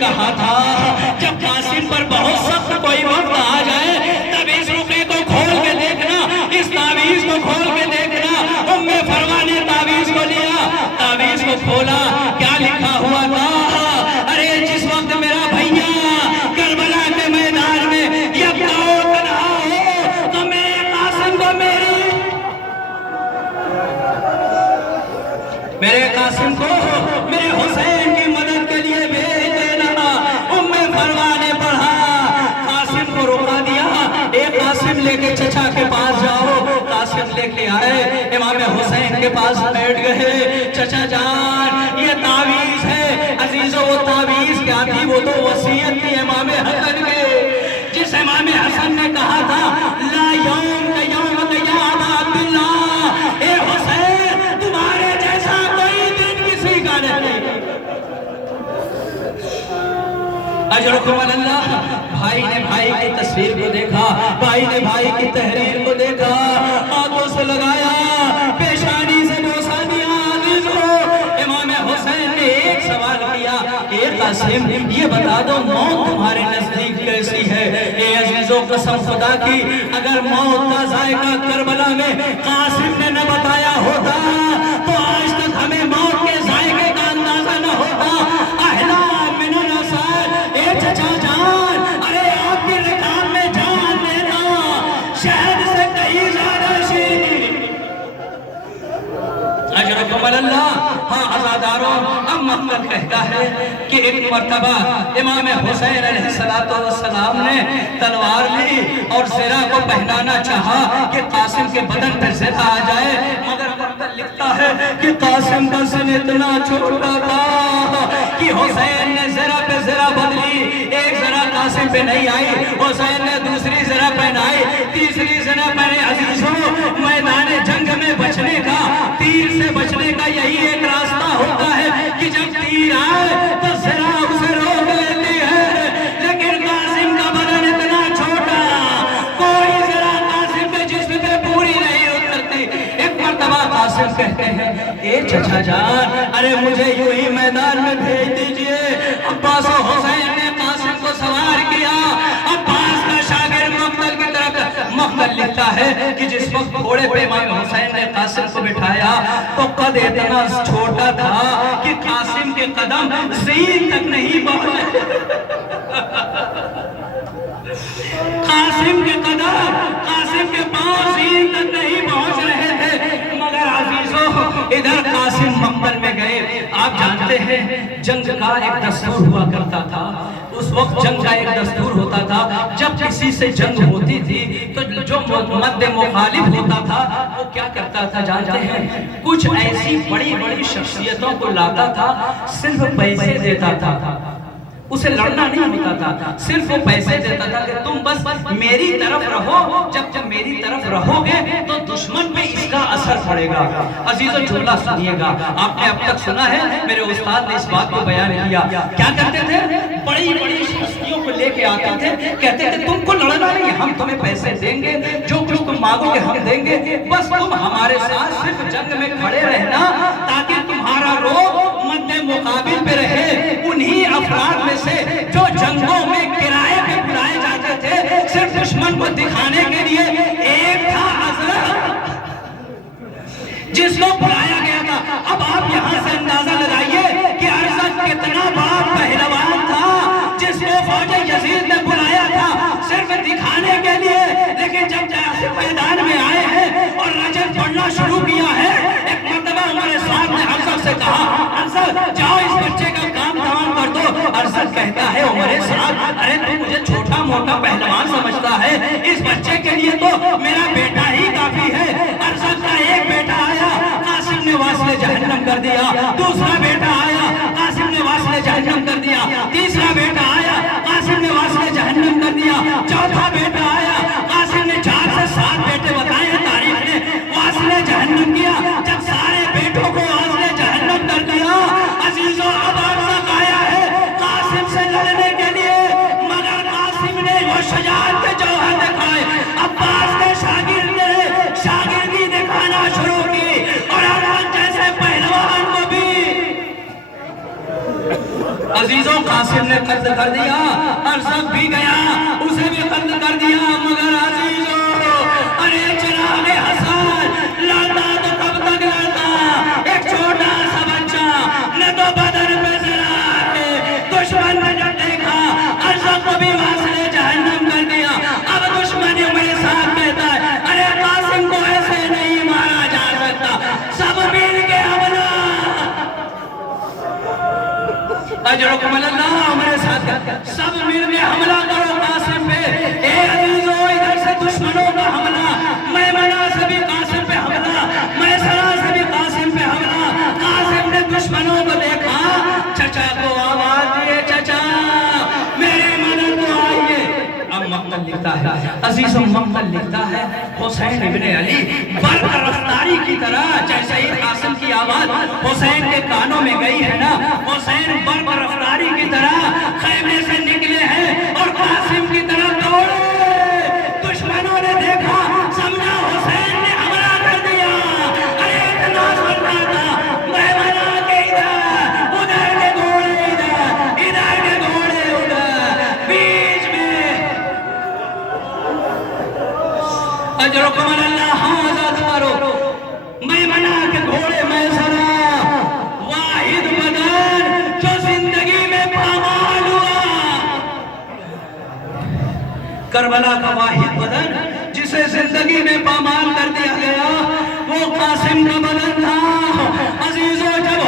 कहा था जब कासिम पर बहुत सख्त कोई वक्त आ जाए तब इस रुके को खोल के देखना, इस तावीज को खोल के देखना। उम्मे फरवा ने तावीज को लिया, तावीज को खोला, क्या लिखा हुआ था? अरे जिस वक्त मेरा भैया करबला के मैदान में यकता हो तन्हा हो तो मेरे कासिम को मेरे कासिम को मेरे हुसैन की मदद के लिए भेज देना। उम्मे फरवा ने पढ़ा, कासिम को रोका दिया। एक कासिम लेके चचा के पास जाओ। कासिम लेके आए, इमाम हुसैन के पास बैठ गए। चचा जान ये तावीज है। अजीजों वो तावीज क्या थी? वो तो वसीयत थी इमाम हसन के, जिस इमाम हसन ने कहा था ला यौम का यौम का या अबा अब्दुल्लाह, ए हुसैन तुम्हारे जैसा कोई दिन किसी का नहीं। अजरकुम अल्लाह। भाई ने भाई की तस्वीर को देखा, भाई ने भाई की तहरीर को देखा, हाथों से लगाया, पेशानी से बोसा दिया। इमाम हुसैन ने एक सवाल किया, ए कासिम ये बता दो मौत तुम्हारे नजदीक कैसी है? ए अजीजों कसम खुदा की अगर मौत का जायका करबला में कासिम ने न बताया होता तो आज तक हमें मौत के जायके का अंदाजा न होता। अहला मिनन असर, ए चचा जान, अरे आपकी रिकाब में जान लेना शहद से कहीं ज्यादा शीर। अजरकुम अल्लाह। हाँ अज़ादारों, अब मक़सद कहता है कि एक मर्तबा इमाम हुसैन अलैहिस्सलाम ने तलवार ली और ज़रा को पहनाना चाहा कि कासिम के बदन पर ज़रा आ जाए, मगर मक़सद लिखता है कि कासिम का सन इतना छोटा था कि हुसैन ने ज़रा पे ज़रा बदली। एक ज़रा कासिम पे नहीं आई, हुसैन ने दूसरी ज़रा पहनाई, तीसरी ज़रा पहने। अज़ीज़ों मैदान जंग में बचने का, तीर से बचने का यही एक रास्ता होता है कि जब तीर आए तो ज़रा उसे रोक लेती है। लेकिन कासिम का बदन इतना छोटा, कोई ज़रा कासिम के जिस्म पे पूरी नहीं उतरती। एक मर्तबा कासिम कहते हैं, ए चचा जान, अरे मुझे यूं ही मैदान में भेज दीजिए। अब्बास और हुसैन ने कासिम को सवार किया। अब्बास का शागिर्द मक़तल की तरफ मक़तल लिखता है कि जिस वक्त घोड़े पे इमाम हुसैन ने कासिम को बिठाया तो कद इतना छोटा था कि कासिम के कदम ज़मीन तक नहीं पहुंचे। कासिम के कदम, कासिम के पांव ज़मीन तक नहीं पहुंच रहे थे। मगर अज़ीज़ों इधर कासिम मक़बल में गए। आप जानते हैं जंग का एक दस्तूर हुआ करता था। उस वक्त जंग का एक दस्तूर होता था, जब किसी से जंग होती थी तो जो मद्दे मुखालिफ होता था वो क्या करता था जानते हैं? कुछ ऐसी बड़ी बड़ी शख्सियतों को लाता था, सिर्फ पैसे देता था, उसे लड़ना नहीं होता था, सिर्फ वो पैसे देता था कि तुम बस मेरी तरफ रहो। जब मेरी तरफ रहोगे तो दुश्मन पे इसका असर पड़ेगा। अजीजों जुमला सुनिएगा, आपने अब तक सुना है, मेरे उस्ताद ने इस बात को बयान किया। क्या करते थे? बड़ी बड़ी शख्सियों को लेके आते थे, कहते थे तुमको लड़ना नहीं, हम तुम्हें पैसे देंगे, जो कुछ तुम मांगोगे हम देंगे, बस तुम हमारे साथ सिर्फ जंग में खड़े रहना ताकि तुम्हारा रोग मद्दे मुकाबिल पे रहे। उन्हीं अफराद में से जो जंगों में किराए पे बुलाए जाते थे सिर्फ दुश्मन को दिखाने के लिए, एक था अज़रह जिसको बुलाया गया था। अब आप यहाँ से अंदाजा लगाइए कि अरज़द कितना बड़ा पहलवान था जिसको फौज यजीद ने बुलाया था सिर्फ दिखाने के लिए। लेकिन जब मैदान में आए हैं और रजब पढ़ना शुरू किया है, एक मर्तबा हमारे साथ ने अरज़द से कहा, अरज़द जाओ इस बच्चे का काम तमाम कर दो। अरज़द कहता है हमारे साथ, अरे तू मुझे छोटा मोटा पहलवान समझता है, इस बच्चे के लिए तो मेरा बेटा ही काफी है। अरज़द का एक बेटा आया, कासिम ने वास्ले जहन्नम कर दिया। दूसरा बेटा आया, कासिम ने वास्ले जहन्नम कर दिया। तीसरा बेटा आया, कासिम ने वास्ले जहन्नम कर दिया। चौथा बेटा आया, कासिम ने 4 से 7 बेटे बताए तारीख ने, वास्ले जहन्नम किया। जब सारे बेटों को वास्ले जहन्नम कर दिया, अजीजों अब अरज़द आया है कासिम से लड़ने के लिए, मगर कासिम ने वो शजाअत के जौहर दिखाए। अब्बास के शागिर्द अजीजों कासिम ने कत्ल कर दिया, अरसद भी गया, उसे भी कत्ल कर दिया। मगर अजीजों, अरे चिराग हसन लड़ता तो कब तक लड़ता? एक छोटा सा बच्चा न तो बदन पे जरा है, दुश्मन ने जब देखा अरसद को भी वासले जहन्नम कर दिया। अब दुश्मन मेरे साथ कहता है, अरे कासिम को ऐसे नहीं मारा जा सकता, सब मिल के हमला। अजरुकुम अल्लाह, मेरे साथ सब मिल के हमला करो कासिम पे। ए अजीजों, इधर से दुश्मनों का हमला, मैमना से भी कासिम पे हमला, मैसरा से भी कासिम पे हमला। कासिम ने दुश्मनों को देखा, चचा को आवाज दिए, चचा मेरी मदद को आइए। अब मक्तल लिखता है, अजीजों मक्तल लिखता है, हुसैन इब्ने अली बर्क रफ्तारी की तरह, जैसे ही कासिम की आवाज हुसैन के कानों में गई है ना, हुसैन बर्क रफ्तारी की तरह खैमे से निकले हैं और कासिम की तरफ दौड़े। दुश्मनों ने देखा, समझा हुसैन ने हमला कर दिया। अरे इतना सुनना था, मैमना के इधर, उधर के घोड़े इधर, इधर के घोड़े उधर, बीच में अजरुकुम अल्लाह, आजाद करो। मैमना के घोड़े मैसरा, वाहिद बदन जो जिंदगी में पामाल हुआ। करबला का वाहिद बदन जिसे जिंदगी में पामाल कर दिया गया, वो कासिम का बदन था। अजीजों, जब